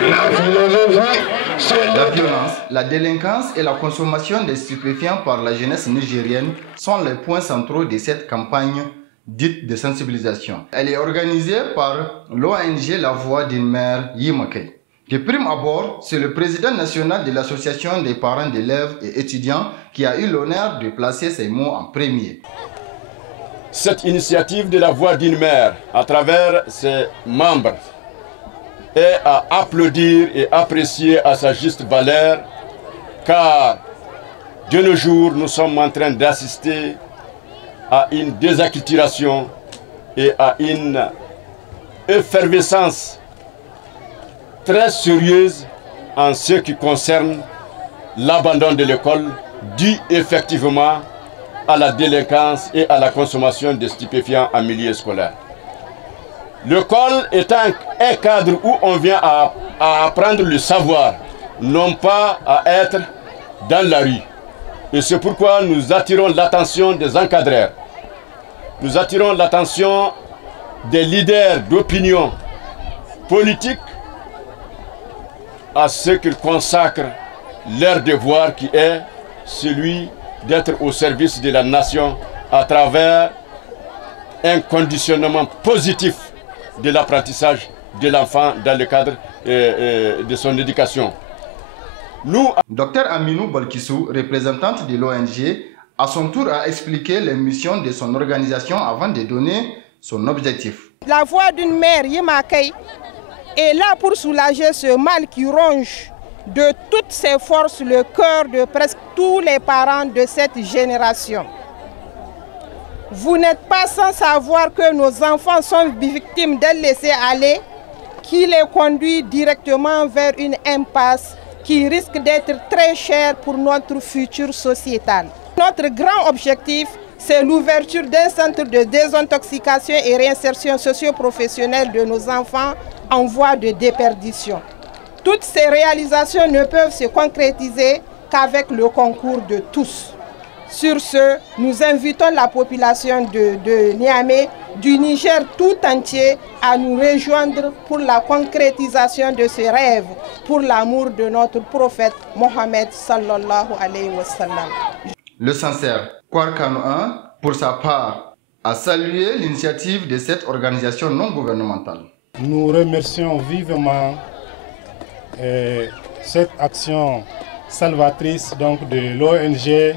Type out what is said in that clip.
La philosophie, la violence, la délinquance et la consommation des stupéfiants par la jeunesse nigérienne sont les points centraux de cette campagne dite de sensibilisation. Elle est organisée par l'ONG La Voix d'une mère Yimakei. De prime abord, c'est le président national de l'association des parents d'élèves et étudiants qui a eu l'honneur de placer ces mots en premier. Cette initiative de La Voix d'une mère, à travers ses membres, est à applaudir et apprécier à sa juste valeur, car de nos jours, nous sommes en train d'assister à une désacculturation et à une effervescence très sérieuse en ce qui concerne l'abandon de l'école, dû effectivement à la délinquance et à la consommation de stupéfiants en milieu scolaire. L'école est un cadre où on vient à apprendre le savoir, non pas à être dans la rue. Et c'est pourquoi nous attirons l'attention des encadreurs. Nous attirons l'attention des leaders d'opinion politique à ce qu'ils consacrent leur devoir qui est celui d'être au service de la nation à travers un conditionnement positif de l'apprentissage de l'enfant dans le cadre de son éducation. Dr Aminou Balkissou, représentante de l'ONG, à son tour a expliqué les missions de son organisation avant de donner son objectif. La Voix d'une mère Yimakei est là pour soulager ce mal qui ronge de toutes ses forces le cœur de presque tous les parents de cette génération. Vous n'êtes pas sans savoir que nos enfants sont victimes d'un laisser-aller qui les conduit directement vers une impasse qui risque d'être très chère pour notre futur sociétal. Notre grand objectif, c'est l'ouverture d'un centre de désintoxication et réinsertion socio-professionnelle de nos enfants en voie de déperdition. Toutes ces réalisations ne peuvent se concrétiser qu'avec le concours de tous. Sur ce, nous invitons la population de Niamey, du Niger tout entier, à nous rejoindre pour la concrétisation de ce rêve, pour l'amour de notre prophète Mohammed sallallahu alayhi wa sallam. Le sincère Kouarkano 1, pour sa part, a salué l'initiative de cette organisation non gouvernementale. Nous remercions vivement cette action salvatrice donc, de l'ONG